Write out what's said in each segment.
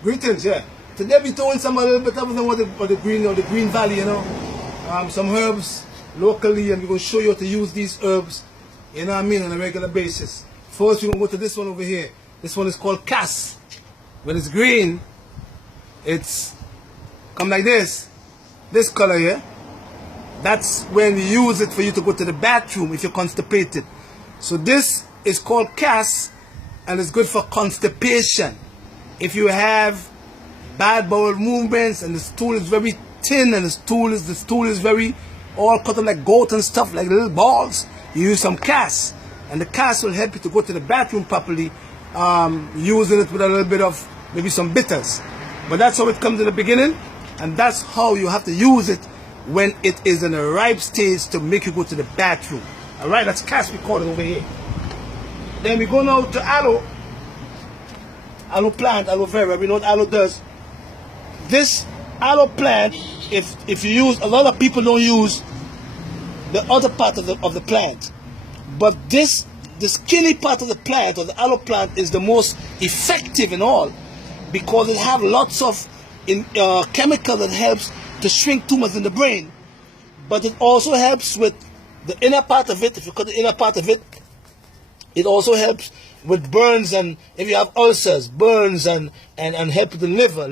Greetings, yeah. Today we doing some a little bit of the green valley, you know. Some herbs locally, and we're gonna show you how to use these herbs, you know what I mean, on a regular basis. First we're gonna go to this one over here. This one is called Cass. When it's green, it's come like this color here. That's when you use it for you to go to the bathroom if you're constipated. So this is called Cass, and it's good for constipation. If you have bad bowel movements and the stool is very thin and the stool is very all cut up like goat and stuff, like little balls, you use some Cass, and the Cass will help you to go to the bathroom properly, using it with a little bit of maybe some bitters. But that's how it comes in the beginning, and that's how you have to use it when it is in a ripe stage to make you go to the bathroom. Alright, that's Cass, we call it over here. Then we go now to aloe. Aloe plant, aloe vera. We know what aloe does. This aloe plant, if you use, a lot of people don't use the other part of the plant, but the skinny part of the plant, or the aloe plant, is the most effective in all, because it have lots of chemical that helps to shrink tumors in the brain. But it also helps with the inner part of it. If you cut the inner part of it, it also helps with burns, and if you have ulcers, burns, and help with the liver,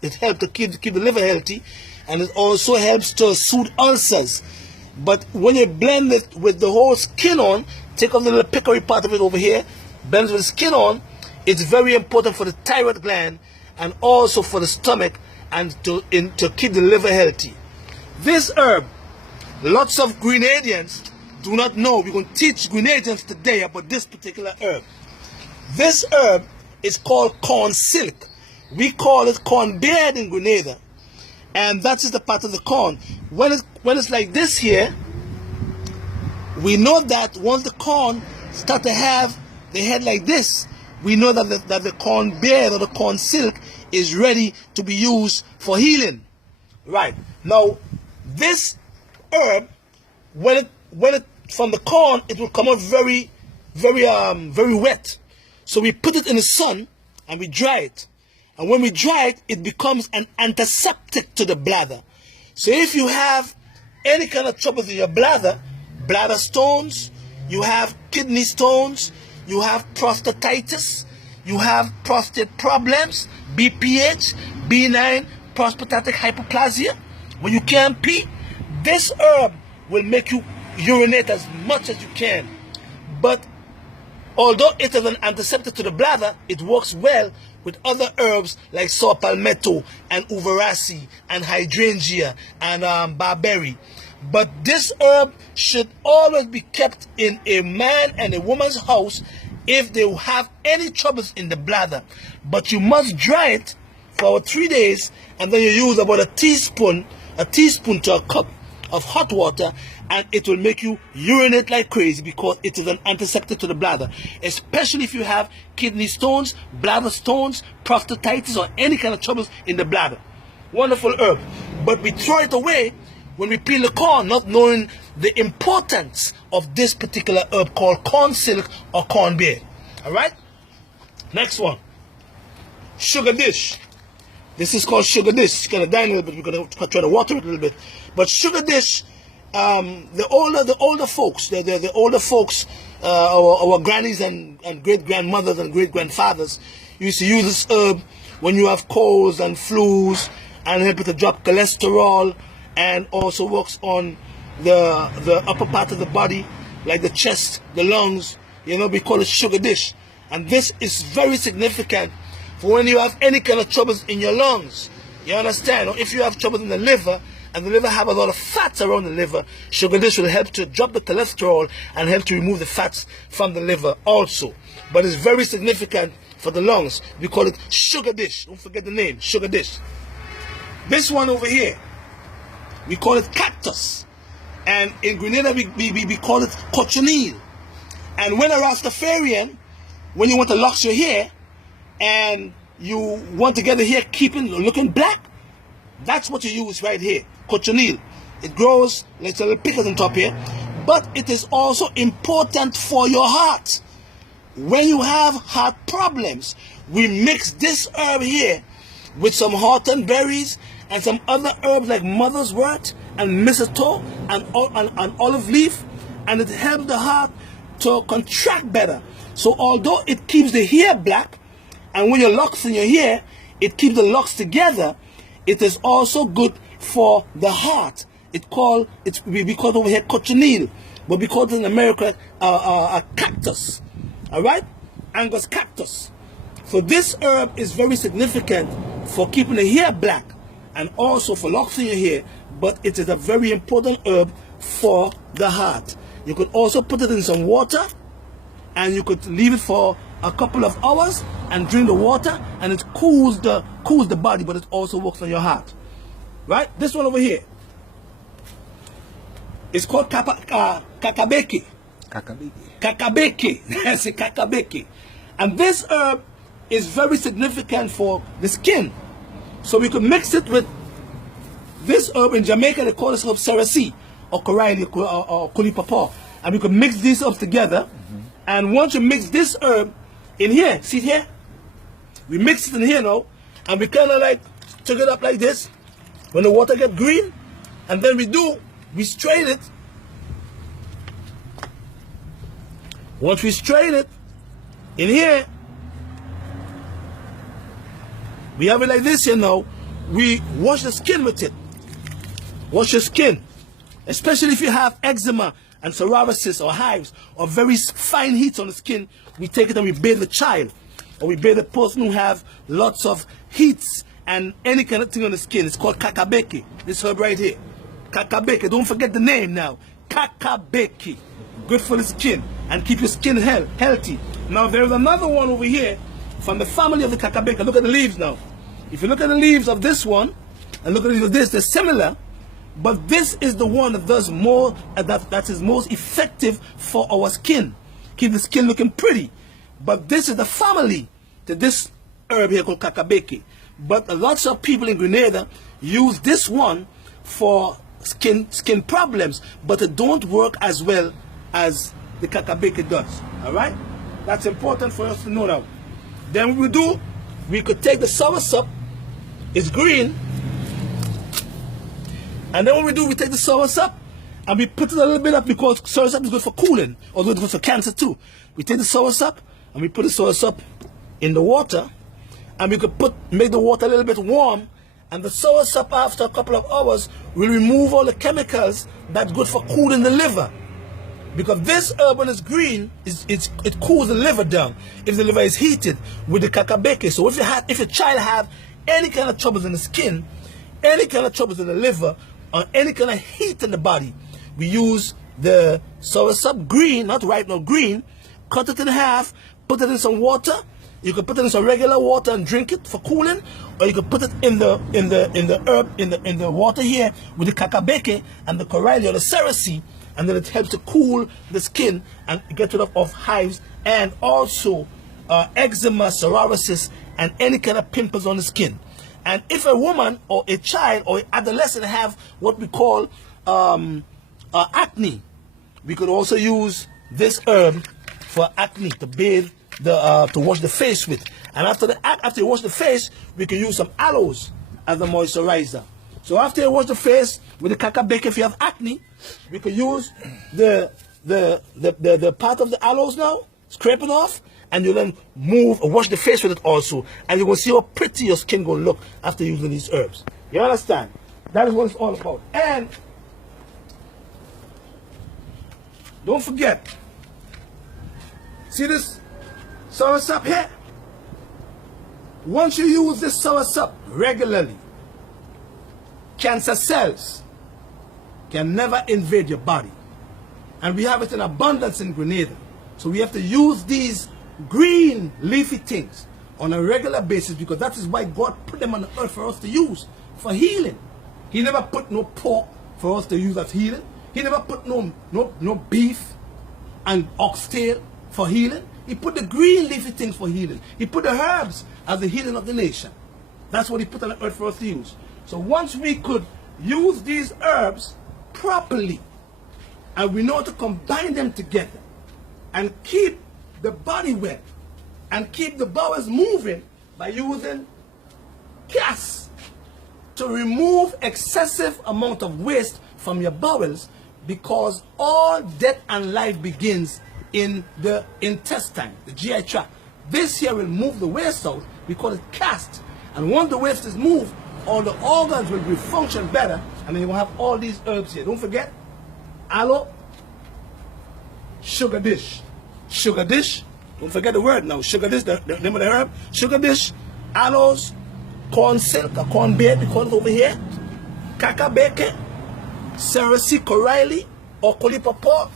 it helps to keep the liver healthy, and it also helps to soothe ulcers. But when you blend it with the whole skin on, take off the little pickery part of it over here, blend it with the skin on, it's very important for the thyroid gland and also for the stomach, and to keep the liver healthy. This herb, lots of Grenadians do not know. We're going to teach Grenadians today about this particular herb. This herb is called corn silk. We call it corn beard in Grenada, and that is the part of the corn. When it's like this here, we know that once the corn start to have the head like this, we know that the corn beard or the corn silk is ready to be used for healing. Right now, this herb, when it from the corn, it will come out very wet. So we put it in the sun and we dry it. And when we dry it, it becomes an antiseptic to the bladder. So if you have any kind of troubles in your bladder stones, you have kidney stones, you have prostatitis, you have prostate problems, BPH, benign prostatic hyperplasia, when you can't pee, this herb will make you urinate as much as you can. But although it is an antiseptic to the bladder, it works well with other herbs like saw palmetto and uvarasi and hydrangea and barberry. But this herb should always be kept in a man and a woman's house if they have any troubles in the bladder. But you must dry it for 3 days, and then you use about a teaspoon to a cup of hot water, and it will make you urinate like crazy, because it is an antiseptic to the bladder, especially if you have kidney stones, bladder stones, prostatitis, or any kind of troubles in the bladder. Wonderful herb. But we throw it away when we peel the corn, not knowing the importance of this particular herb called corn silk or corn beard. Alright? Next one. Sugar dish. This is called sugar dish. It's going to die a little bit. We're going to try to water it a little bit. But sugar dish, the older folks, our grannies and great grandmothers and great grandfathers used to use this herb when you have colds and flus, and help it to drop cholesterol, and also works on the upper part of the body, like the chest, the lungs. You know, we call it sugar dish, and this is very significant for when you have any kind of troubles in your lungs. You understand? Or if you have troubles in the liver, and the liver have a lot of fats around the liver, sugar dish will help to drop the cholesterol and help to remove the fats from the liver also. But it's very significant for the lungs. We call it sugar dish. Don't forget the name, sugar dish. This one over here, we call it cactus. And in Grenada, we call it cochineal. And when a Rastafarian, when you want to lock your hair, and you want to get the hair looking black, that's what you use right here, cochineal. It grows like little pickles on top here, but it is also important for your heart. When you have heart problems, we mix this herb here with some horton berries and some other herbs like mother's wort and mistletoe and olive leaf, and it helps the heart to contract better. So although it keeps the hair black, and when your locks in your hair, it keeps the locks together, it is also good for the heart. We call it over here cochineal, but we call it in America a cactus. All right, Angus cactus. So this herb is very significant for keeping the hair black and also for locks in your hair, but it is a very important herb for the heart. You could also put it in some water, and you could leave it for a couple of hours and drink the water, and it cools the body, but it also works on your heart. Right? This one over here, it's called kakabeke. Kakabeke. That's a kakabeke. And this herb is very significant for the skin. So we could mix it with this herb. In Jamaica, they call this herb serasi or coraili or kulipapa. And we could mix these herbs together. And once you mix this herb in here, see it here? We mix it in here now, and we kind of like took it up like this when the water gets green, and then we strain it. Once we strain it in here, we have it like this here now. We wash the skin with it. Wash your skin, especially if you have eczema and psoriasis or hives or very fine heats on the skin. We take it and we bathe the child, or we bathe the person who have lots of heats and any kind of thing on the skin. It's called kakabeke. This herb right here, kakabeke. Don't forget the name now, kakabeke. Good for the skin and keep your skin healthy. Now there is another one over here from the family of the kakabeke. Look at the leaves now. If you look at the leaves of this one and look at the leaves of this, they're similar. But this is the one that does more, that is most effective for our skin. Keep the skin looking pretty. But this is the family to this herb here called kakabeke. But lots of people in Grenada use this one for skin problems, but it don't work as well as the kakabeke does. All right? That's important for us to know now. Then we could take the soursop. It's green. And then what we take the soursop and we put it a little bit up, because soursop is good for cooling, although it's good for cancer too. We take the soursop and we put the soursop in the water, and we could make the water a little bit warm, and the soursop after a couple of hours will remove all the chemicals that's good for cooling the liver. Because this herb, when it's green, it cools the liver down if the liver is heated with the kakabeke. So if your child have any kind of troubles in the skin, any kind of troubles in the liver, or any kind of heat in the body, we use the soursop green, not right now, green, cut it in half, put it in some water. You can put it in some regular water and drink it for cooling, or you can put it in the water here with the kakabeke and the coraili or the serasi, and then it helps to cool the skin and get rid of hives and also eczema, psoriasis, and any kind of pimples on the skin. And if a woman or a child or adolescent have what we call acne, we could also use this herb for acne to bathe to wash the face with. And after you wash the face, we can use some aloes as a moisturizer. So after you wash the face with the kakabeke, if you have acne, we can use the part of the aloes now, scrape it off, and you then wash the face with it also, and you will see how pretty your skin will look after using these herbs. You understand? That is what it's all about. And don't forget, see this soursop here? Once you use this soursop regularly, cancer cells can never invade your body. And we have it in abundance in Grenada. So we have to use these green leafy things on a regular basis, because that is why God put them on the earth for us to use for healing. He never put no pork for us to use as healing. He never put no beef and oxtail for healing. He put the green leafy things for healing. He put the herbs as the healing of the nation. That's what he put on the earth for us to use. So once we could use these herbs properly, and we know how to combine them together and keep the body well, and keep the bowels moving by using Cass to remove excessive amount of waste from your bowels, because all death and life begins in the intestine, the GI tract. This here will move the waste out because it's cast. And once the waste is moved, all the organs will function better, and then you will have all these herbs here. Don't forget, aloe, sugar dish. Sugar dish, don't forget the word now. Sugar dish, the name of the herb. Sugar dish, aloes, corn silk, or corn beard, we call it over here. Kakabeke, Cerasea coraili, or Colipapaw.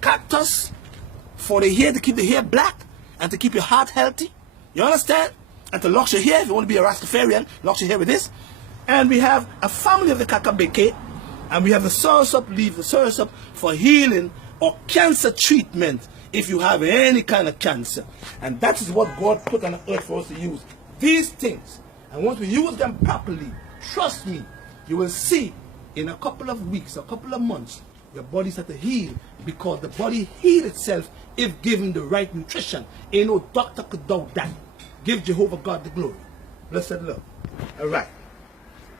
Cactus, for the hair, to keep the hair black, and to keep your heart healthy. You understand? And to lock your hair, if you want to be a Rastafarian, lock your hair with this. And we have a family of the Kakabeke, and we have the soursop leaf, the soursop for healing or cancer treatment if you have any kind of cancer. And that is what God put on the earth for us to use. These things. And once we use them properly, trust me, you will see in a couple of weeks, a couple of months, your body start to heal, because the body heals itself if given the right nutrition. Ain't no doctor could doubt that. Give Jehovah God the glory. Blessed love. All right.